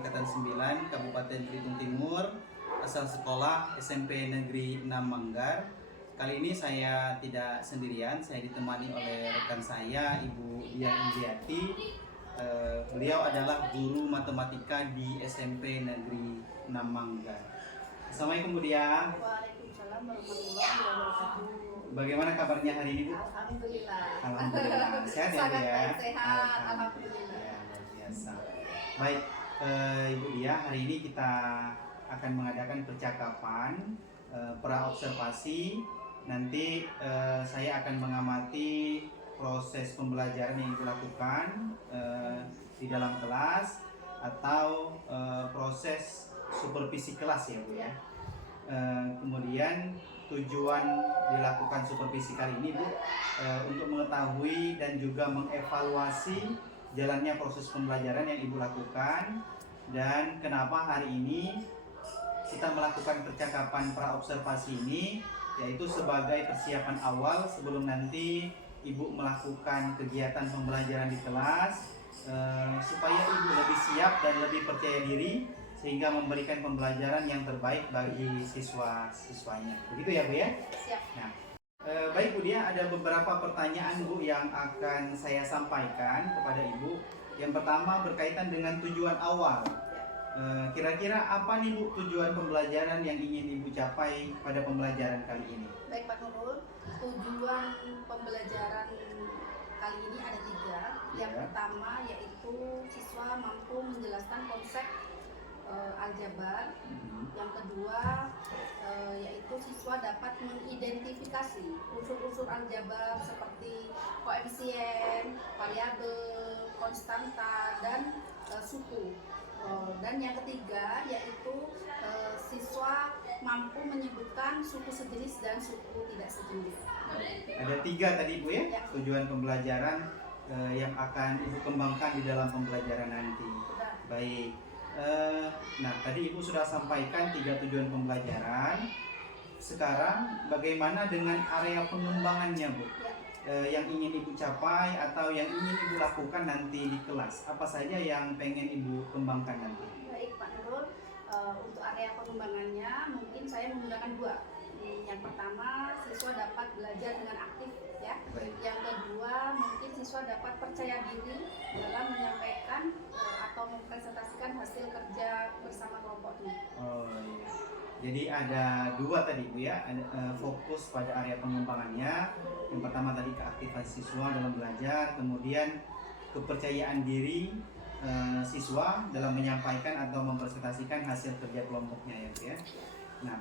Angkatan 9 Kabupaten Belitung Timur, asal sekolah SMP Negeri 6 Manggar. Kali ini saya tidak sendirian, saya ditemani oleh rekan saya, Ibu Dian Indriati. Beliau adalah guru matematika di SMP Negeri 6 Manggar. Assalamualaikum Bu Dian. Waalaikumsalam warahmatullahi wabarakatuh. Bagaimana kabarnya hari ini Bu? Alhamdulillah. Alhamdulillah. Sehat ya Bu ya? Sangat sehat, alhamdulillah. Ya, luar biasa. Baik, Ibu Dia, hari ini kita akan mengadakan percakapan pra-observasi. Nanti saya akan mengamati proses pembelajaran yang dilakukan di dalam kelas atau proses supervisi kelas ya Bu ya. Kemudian tujuan dilakukan supervisi kali ini Bu untuk mengetahui dan juga mengevaluasi jalannya proses pembelajaran yang Ibu lakukan, dan kenapa hari ini kita melakukan percakapan pra-observasi ini, yaitu sebagai persiapan awal sebelum nanti Ibu melakukan kegiatan pembelajaran di kelas, supaya Ibu lebih siap dan lebih percaya diri sehingga memberikan pembelajaran yang terbaik bagi siswa-siswanya. Begitu ya Bu ya? Siap. Nah, baik Bu Dia, ada beberapa pertanyaan Bu yang akan saya sampaikan kepada Ibu. Yang pertama berkaitan dengan tujuan awal. Kira-kira apa nih Bu tujuan pembelajaran yang ingin Ibu capai pada pembelajaran kali ini? Baik Pak Nurul, tujuan pembelajaran kali ini ada 3. Yang pertama yaitu siswa mampu menjelaskan konsep aljabar. Yang kedua yaitu siswa dapat mengidentifikasi unsur-unsur aljabar seperti koefisien, variabel, konstanta, dan suku. Dan yang ketiga yaitu siswa mampu menyebutkan suku sejenis dan suku tidak sejenis. Ada 3 tadi Bu ya, tujuan pembelajaran yang akan Ibu kembangkan di dalam pembelajaran nanti. Baik. Nah, tadi Ibu sudah sampaikan 3 tujuan pembelajaran. Sekarang bagaimana dengan area pengembangannya Bu? Yang ingin Ibu capai atau yang ingin Ibu lakukan nanti di kelas, apa saja yang pengen Ibu kembangkan nanti? Baik Pak Nurul, untuk area pengembangannya mungkin saya menggunakan 2. Yang pertama, siswa dapat belajar dengan aktif ya. Baik. Yang kedua, mungkin siswa dapat percaya diri dalam menyampaikan atau mempresentasikan hasil kerja bersama kelompoknya. Oh iya. Jadi ada 2 tadi Bu ya, ada fokus pada area pengembangannya. Yang pertama tadi keaktifan siswa dalam belajar, kemudian kepercayaan diri siswa dalam menyampaikan atau mempresentasikan hasil kerja kelompoknya ya Bu ya. Nah,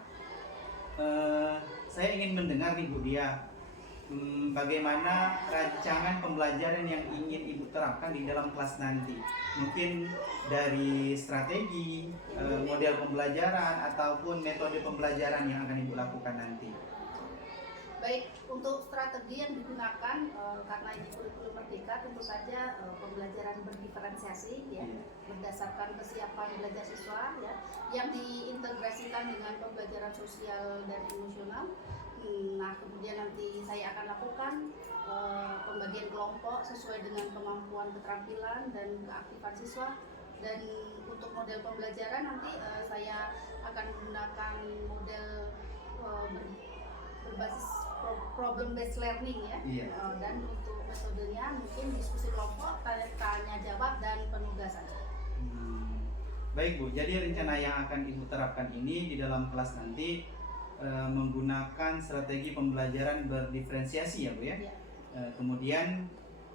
saya ingin mendengar nih Bu Dia, bagaimana rancangan pembelajaran yang ingin Ibu terapkan di dalam kelas nanti. Mungkin dari strategi, model pembelajaran, ataupun metode pembelajaran yang akan Ibu lakukan nanti. Baik, untuk strategi yang digunakan karena ini kurikulum merdeka, tentu saja pembelajaran berdiferensiasi ya, berdasarkan kesiapan belajar siswa ya, yang diintegrasikan dengan pembelajaran sosial dan emosional. Nah, kemudian nanti saya akan lakukan pembagian kelompok sesuai dengan kemampuan, keterampilan, dan keaktifan siswa. Dan untuk model pembelajaran nanti saya akan menggunakan model berbasis problem based learning ya. Dan untuk metodenya mungkin diskusi kelompok, tanya jawab, dan penugasan. Baik Bu, jadi rencana yang akan Ibu terapkan ini di dalam kelas nanti menggunakan strategi pembelajaran berdiferensiasi ya Bu ya. Kemudian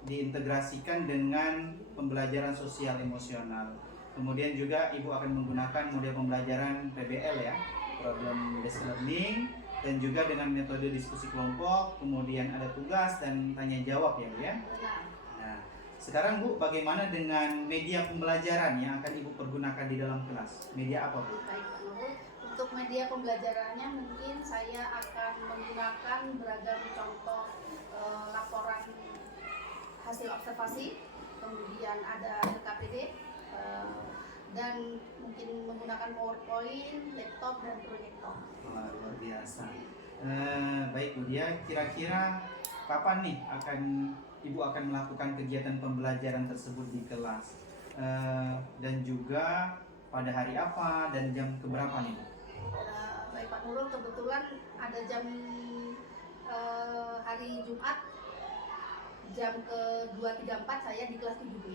diintegrasikan dengan pembelajaran sosial emosional. Kemudian juga Ibu akan menggunakan model pembelajaran PBL ya, problem based learning, dan juga dengan metode diskusi kelompok, kemudian ada tugas dan tanya jawab ya Bu ya. Nah, sekarang Bu, bagaimana dengan media pembelajaran yang akan Ibu pergunakan di dalam kelas? Media apa Bu? Baik Pak Nurul, untuk media pembelajarannya mungkin saya akan menggunakan beragam contoh laporan hasil observasi, kemudian ada LKPD, dan mungkin menggunakan PowerPoint, laptop, dan proyektor. Luar biasa. Baik Bu Dia, kira-kira kapan nih Ibu akan melakukan kegiatan pembelajaran tersebut di kelas? Dan juga pada hari apa dan jam keberapa nih? Baik Pak Nurul, kebetulan ada jam hari Jumat jam ke 2.34 saya di kelas 7B.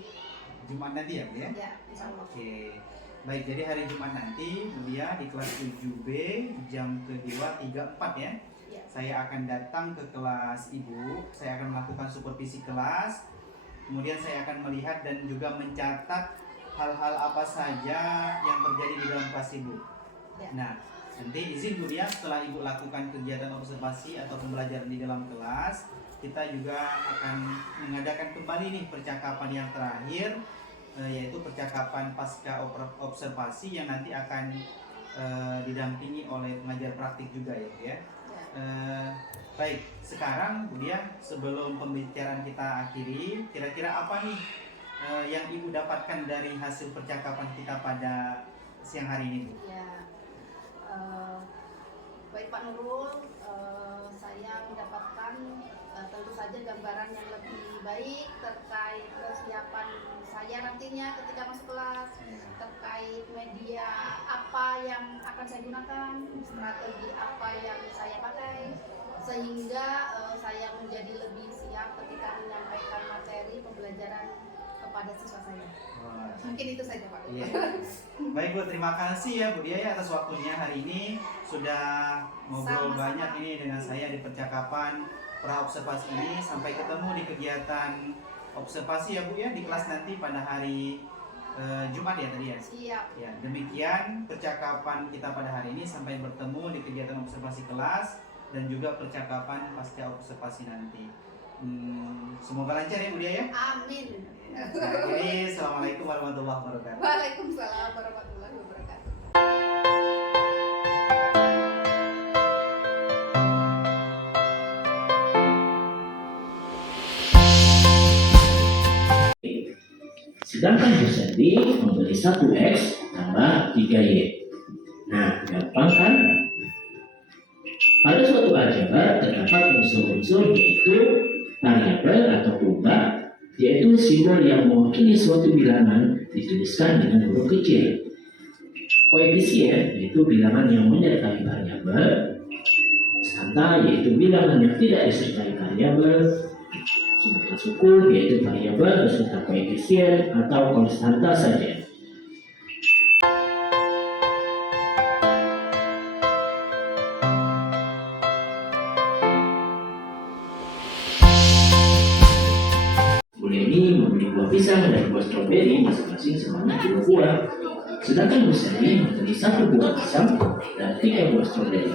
Jumat nanti ya Bu ya? Ya, insya Allah. Oke. Baik, jadi hari Jumat nanti Budia di kelas 7B jam ke 2.34 ya. Ya. Saya akan datang ke kelas Ibu, saya akan melakukan supervisi kelas. Kemudian saya akan melihat dan juga mencatat hal-hal apa saja yang terjadi di dalam kelas Ibu. Ya. Nah, nanti izin Budia setelah Ibu lakukan kegiatan observasi atau pembelajaran di dalam kelas, kita juga akan mengadakan kembali nih percakapan yang terakhir, yaitu percakapan pasca observasi yang nanti akan didampingi oleh pengajar praktik juga ya. Ya. Baik, sekarang Budia sebelum pembicaraan kita akhiri, kira-kira apa nih yang Ibu dapatkan dari hasil percakapan kita pada siang hari ini Bu? Ya. Baik Pak Nurul, saya mendapatkan tentu saja gambaran yang lebih baik terkait persiapan saya nantinya ketika masuk kelas, terkait media apa yang akan saya gunakan, strategi apa yang saya pakai, sehingga saya menjadi lebih siap ketika menyampaikan materi pembelajaran kepada siswa saya. Mungkin itu saja Pak. Iya. Baik Bu, terima kasih ya Bu Dia ya atas waktunya hari ini, sudah ngobrol Sama-sama. banyak ini dengan saya di percakapan pra observasi ini. Sampai ketemu di kegiatan observasi ya Bu ya di kelas nanti pada hari Jumat ya tadi ya. Siap. Ya, demikian percakapan kita pada hari ini, sampai bertemu di kegiatan observasi kelas dan juga percakapan pasca observasi nanti. Semoga lancar ya Bu Dia ya. Amin. Jadi, assalamualaikum warahmatullahi wabarakatuh. Waalaikumsalam warahmatullahi wabarakatuh. Sedangkan Bu Sandy memberi 1X tambah 3Y. Nah, gampang kan? Pada suatu aljabar terdapat unsur-unsur yaitu variabel atau kubah, yaitu simbol yang mewakili suatu bilangan dituliskan dengan huruf kecil. Koefisien yaitu bilangan yang menyertai variabel, konstanta yaitu bilangan yang tidak disertai variabel, summatan suku yaitu variabel beserta koefisien atau konstanta saja. Bu Leni membeli buah pisang dan buah stroberi masing-masing sebanyak 2 buah. Sedangkan Bu Sari membeli 1 buah pisang dan 3 buah stroberi.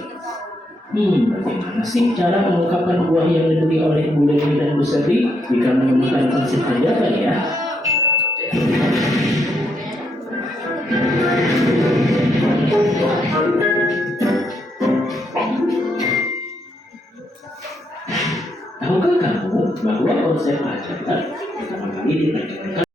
Bagaimana sih cara mengungkapkan buah yang dibeli oleh Bu Leni dan Bu Sari jika menggunakan konsep variabel ya? Tahukah kamu bahwa konsep aljabar pertama kali dipelajari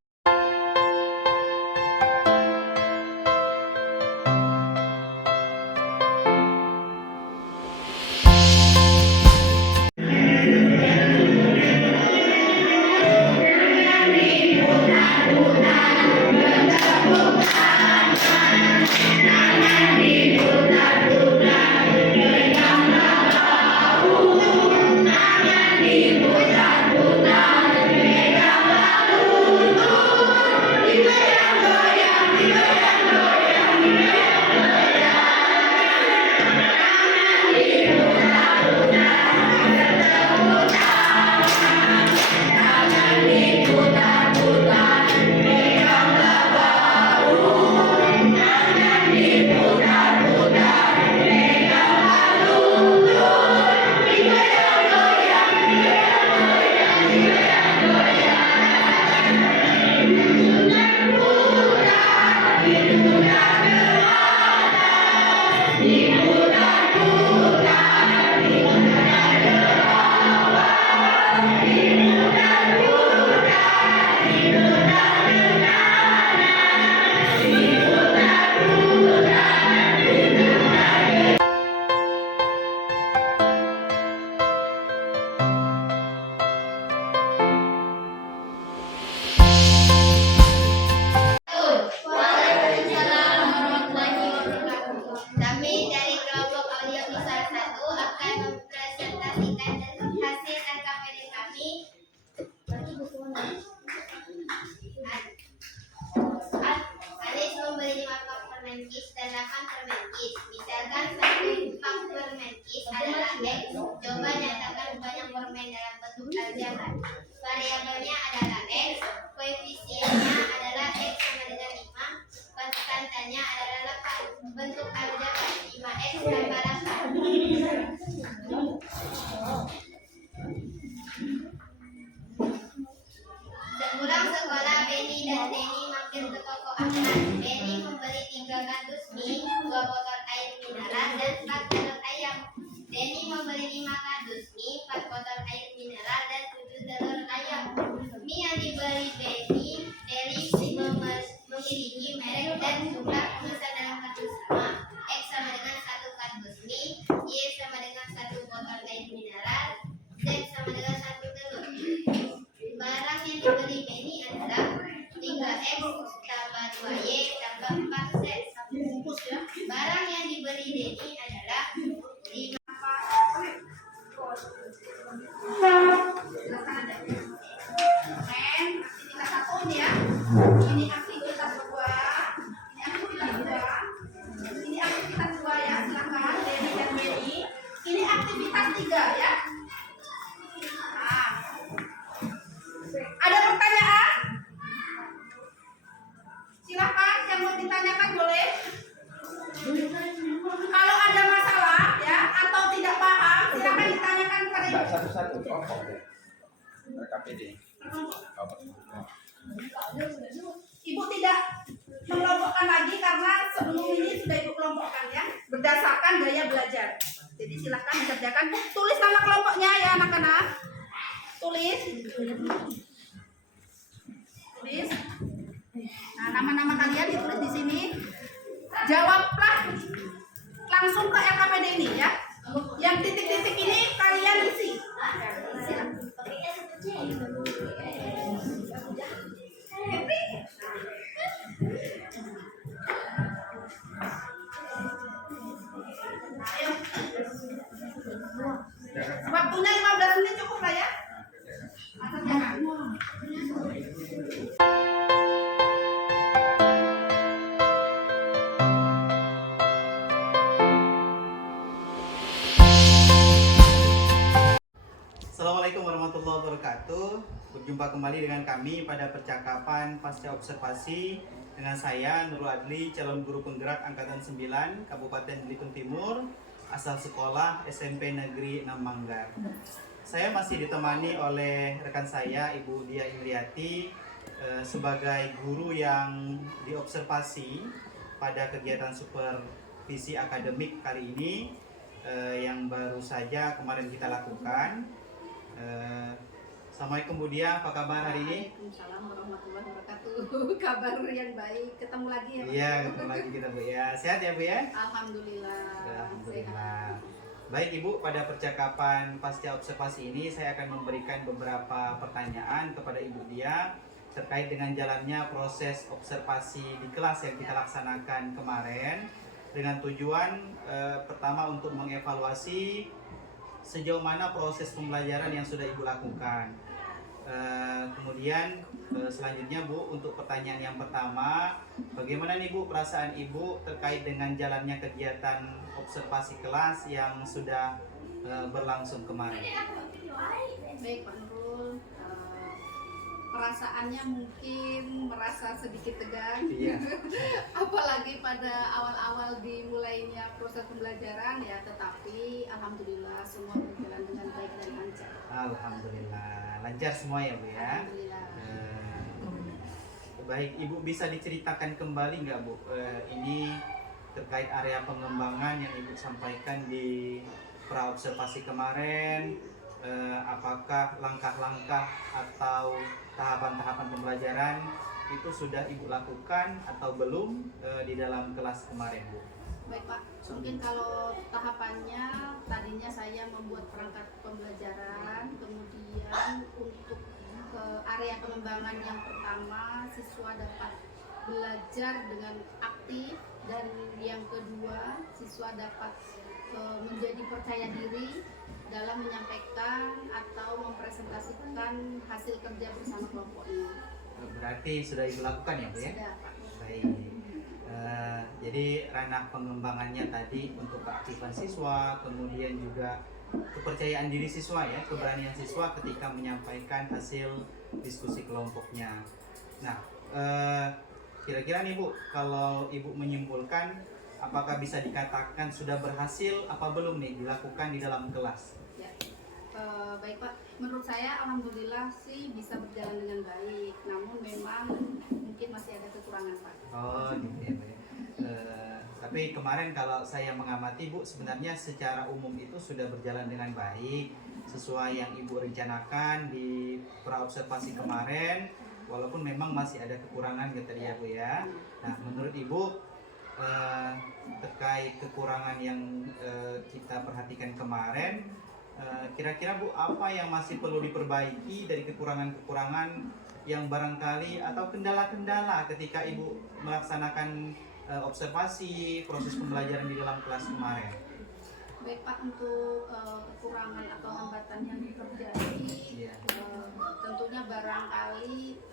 depan. Variabelnya adalah X, koefisiennya adalah X sama dengan 5, konstantanya adalah 8. Bentuk aljabar 5X tambah 8. Sepulang sekolah, Benny dan Denny mampir ke toko Akran. Benny membeli 3 kardus mie, 2 botol air mineral, dan 4 telur ayam. Denny membeli 5 kardus mie, 4 botol air mineral, dan 7 telur ayam. Mie yang dibeli Benny memiliki merek dan jumlah tulisan dalam kardus sama. X sama dengan 1 kardus mie, Y sama dengan 1 botol air mineral, Z sama dengan 1 telur. Barang yang dibeli Benny adalah 3X tambah 2Y tambah 4Z. Barang yang dibeli Denny adalah 5. Aktivitas 1 ini ya. Ini aktivitas 2. Ini aktivitas 2. Ini aktivitas 2 ya. Silakan Denny dan Benny. Ini aktivitas 3 ya. Nah. Ada pertanyaan? Silakan yang mau ditanyakan boleh. Kalau ada masalah ya atau tidak paham, silakan ditanyakan kepada ibu. Satu-satu kelompok deh. KPD. Ibu tidak mengelompokkan lagi karena sebelum ini sudah ibu kelompokkan ya berdasarkan gaya belajar. Jadi silakan dikerjakan. Tulis nama kelompoknya ya anak-anak. Tulis. Tulis. Nah, nama-nama kalian ditulis di sini. Jawablah langsung ke LKPD ini ya. Yang titik-titik ini kalian isi. Ayo. Waktunya 15 menit cukup lah ya. Asal jangan. Assalamualaikum warahmatullahi wabarakatuh. Berjumpa kembali dengan kami pada percakapan pasca observasi dengan saya Nurul Adli, calon guru penggerak angkatan 9 Kabupaten Belitung Timur, asal sekolah SMP Negeri 6 Manggar. Saya masih ditemani oleh rekan saya Ibu Dia Imriati sebagai guru yang diobservasi pada kegiatan supervisi akademik kali ini yang baru saja kemarin kita lakukan. Assalamualaikum Bu Dia, apa kabar hari ini? Waalaikumsalam warahmatullahi wabarakatuh. Kabar yang baik, ketemu lagi ya Pak? Iya, ketemu lagi kita Bu ya. Sehat ya Bu ya? Alhamdulillah. Alhamdulillah. Baik Ibu, pada percakapan pasca observasi ini saya akan memberikan beberapa pertanyaan kepada Ibu Dia terkait dengan jalannya proses observasi di kelas yang kita laksanakan kemarin dengan tujuan pertama untuk mengevaluasi sejauh mana proses pembelajaran yang sudah Ibu lakukan. Kemudian selanjutnya Bu, untuk pertanyaan yang pertama, bagaimana nih Bu perasaan Ibu terkait dengan jalannya kegiatan observasi kelas yang sudah berlangsung kemarin? Baik Pak Nurul, perasaannya mungkin merasa sedikit tegang. Iya. Apalagi pada awal-awal dimulainya proses pembelajaran ya, tetapi alhamdulillah semua berjalan dengan baik dan lancar. Alhamdulillah, lancar semua ya Bu ya. Alhamdulillah. Baik, Ibu bisa diceritakan kembali nggak Bu, ini terkait area pengembangan yang Ibu sampaikan di praobservasi kemarin, apakah langkah-langkah atau tahapan-tahapan pembelajaran itu sudah Ibu lakukan atau belum di dalam kelas kemarin Bu? Baik Pak, mungkin kalau tahapannya tadinya saya membuat perangkat pembelajaran, kemudian untuk area pengembangan yang pertama siswa dapat belajar dengan aktif, dan yang kedua siswa dapat menjadi percaya diri dalam menyampaikan atau mempresentasikan hasil kerja bersama kelompoknya. Berarti sudah Ibu lakukan ya Bu ya? Sudah Pak. Baik. Jadi ranah pengembangannya tadi untuk keaktifan siswa, kemudian juga kepercayaan diri siswa ya, keberanian siswa ketika menyampaikan hasil diskusi kelompoknya. Nah, kira-kira nih Bu, kalau Ibu menyimpulkan, apakah bisa dikatakan sudah berhasil apa belum nih dilakukan di dalam kelas? Ya. Baik Pak, menurut saya alhamdulillah sih bisa berjalan dengan baik, namun memang mungkin masih ada kekurangan Pak. Oh gitu ya Bu ya. Tapi kemarin kalau saya mengamati Bu, sebenarnya secara umum itu sudah berjalan dengan baik sesuai yang Ibu rencanakan di praobservasi kemarin, walaupun memang masih ada kekurangan gitu ya Bu ya. Nah menurut Ibu terkait kekurangan yang kita perhatikan kemarin, kira-kira Bu apa yang masih perlu diperbaiki dari kekurangan-kekurangan yang barangkali atau kendala-kendala ketika Ibu melaksanakan observasi proses pembelajaran di dalam kelas kemarin? Baik Pak, untuk kekurangan atau hambatan yang terjadi, Iya. tentunya barangkali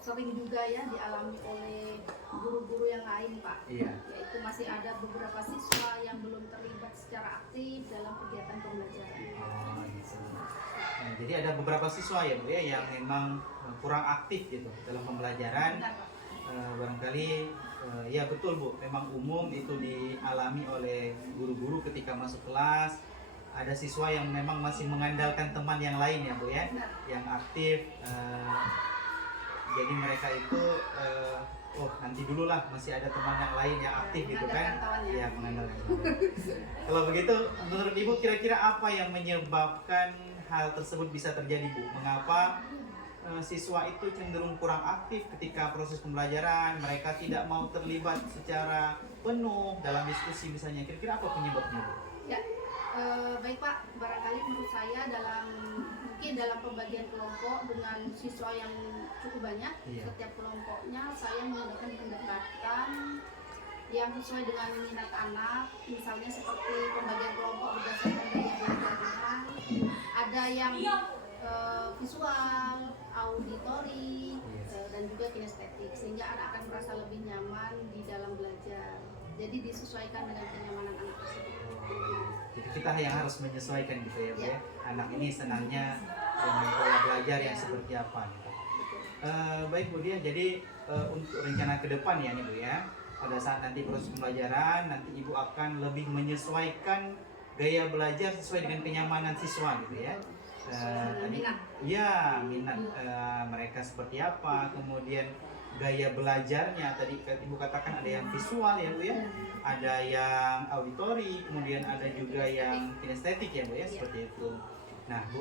sering juga ya dialami oleh guru-guru yang lain Pak. Iya. Yaitu masih ada beberapa siswa yang belum terlibat secara aktif dalam kegiatan pembelajaran. Oh gitu. Nah, jadi ada beberapa siswa ya Bu ya yang memang kurang aktif gitu dalam pembelajaran. Benar Pak. Barangkali ya betul Bu, memang umum itu dialami oleh guru-guru ketika masuk kelas. Ada siswa yang memang masih mengandalkan teman yang lain ya Bu ya, Benar. yang aktif. Jadi mereka itu oh nanti dulu lah, masih ada teman yang lain yang aktif gitu kan. Mengandalkan kawannya. Ya mengandalkan kawan. Kalau begitu menurut Ibu kira-kira apa yang menyebabkan hal tersebut bisa terjadi Bu? Mengapa siswa itu cenderung kurang aktif ketika proses pembelajaran, mereka tidak mau terlibat secara penuh dalam diskusi misalnya? Kira-kira apa penyebabnya Bu? Ya, baik Pak, barangkali menurut saya mungkin dalam pembagian kelompok dengan siswa yang cukup banyak, Iya. setiap kelompoknya saya menggunakan pendekatan yang sesuai dengan minat anak, misalnya seperti pembagian kelompok berdasarkan gaya belajar. Ada yang visual, auditori, dan juga kinestetik, sehingga anak akan merasa lebih nyaman di dalam belajar. Jadi disesuaikan dengan kenyamanan anak tersebut. Jadi kita yang harus menyesuaikan gitu ya Bu ya. Ya. Anak ini senangnya dengan pola belajar yang seperti apa gitu. Baik Bu Dia, jadi untuk rencana ke depan ya nih Bu ya, pada saat nanti proses pembelajaran, nanti Ibu akan lebih menyesuaikan gaya belajar sesuai dengan kenyamanan siswa gitu ya. Tadi, Minat. ya minat mereka seperti apa, kemudian gaya belajarnya tadi Ibu katakan ada yang visual ya Bu ya, ada yang auditori, kemudian ada juga yang kinestetik ya Bu ya, seperti itu. Nah Bu,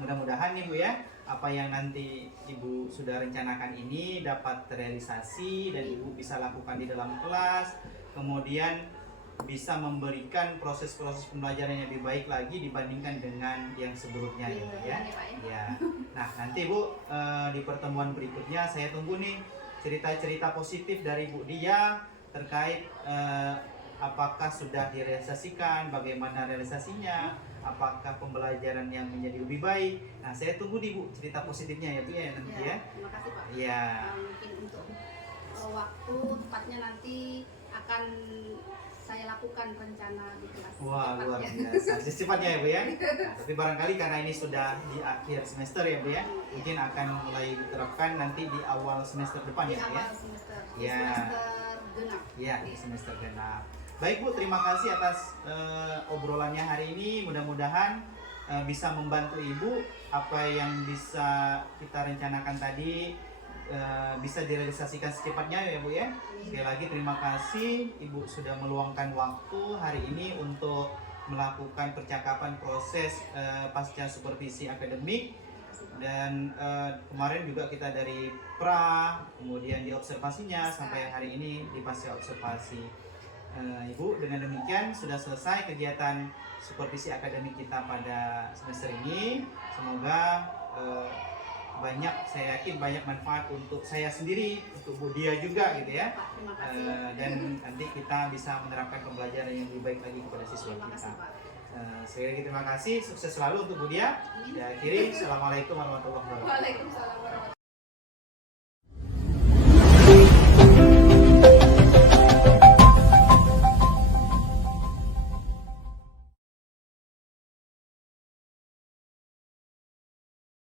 mudah-mudahan nih Bu ya, apa yang nanti Ibu sudah rencanakan ini dapat terrealisasi dan Ibu bisa lakukan di dalam kelas, kemudian bisa memberikan proses-proses pembelajaran yang lebih baik lagi dibandingkan dengan yang sebelumnya ya Bu ya. Ya. Nah nanti Bu di pertemuan berikutnya saya tunggu nih cerita-cerita positif dari Bu Dia terkait apakah sudah direalisasikan, bagaimana realisasinya, apakah pembelajaran yang menjadi lebih baik. Nah saya tunggu nih Bu cerita positifnya ya Bu ya nanti ya. Terima kasih Pak. Ya. Mungkin untuk waktu tepatnya nanti akan saya lakukan rencana di kelas. Wah luar secepatnya. biasa secepatnya ya Bu ya. Nah, tapi barangkali karena ini sudah di akhir semester ya Bu ya, mungkin akan mulai diterapkan nanti di awal semester depan Di ya Bu ya. awal semester. Di Ya. semester genap. Ya di semester genap. Baik Bu, terima kasih atas obrolannya hari ini. Mudah-mudahan bisa membantu Ibu apa yang bisa kita rencanakan tadi bisa direalisasikan secepatnya ya Bu ya. Sekali lagi terima kasih Ibu sudah meluangkan waktu hari ini untuk melakukan percakapan proses pasca supervisi akademik. Dan kemarin juga kita dari pra, kemudian di observasinya sampai yang hari ini di pasca observasi. Ibu, dengan demikian sudah selesai kegiatan supervisi akademik kita pada semester ini. Semoga saya yakin banyak manfaat untuk saya sendiri, untuk Bu Dia juga gitu ya. Pak, terima kasih. Dan nanti kita bisa menerapkan pembelajaran yang lebih baik lagi kepada siswa Terima kita. kasih Pak. Sekali lagi terima kasih, sukses selalu untuk Bu Dia. Amin. Ya, akhiri, Assalamualaikum warahmatullahi wabarakatuh. Waalaikumsalam warahmatullahi wabarakatuh.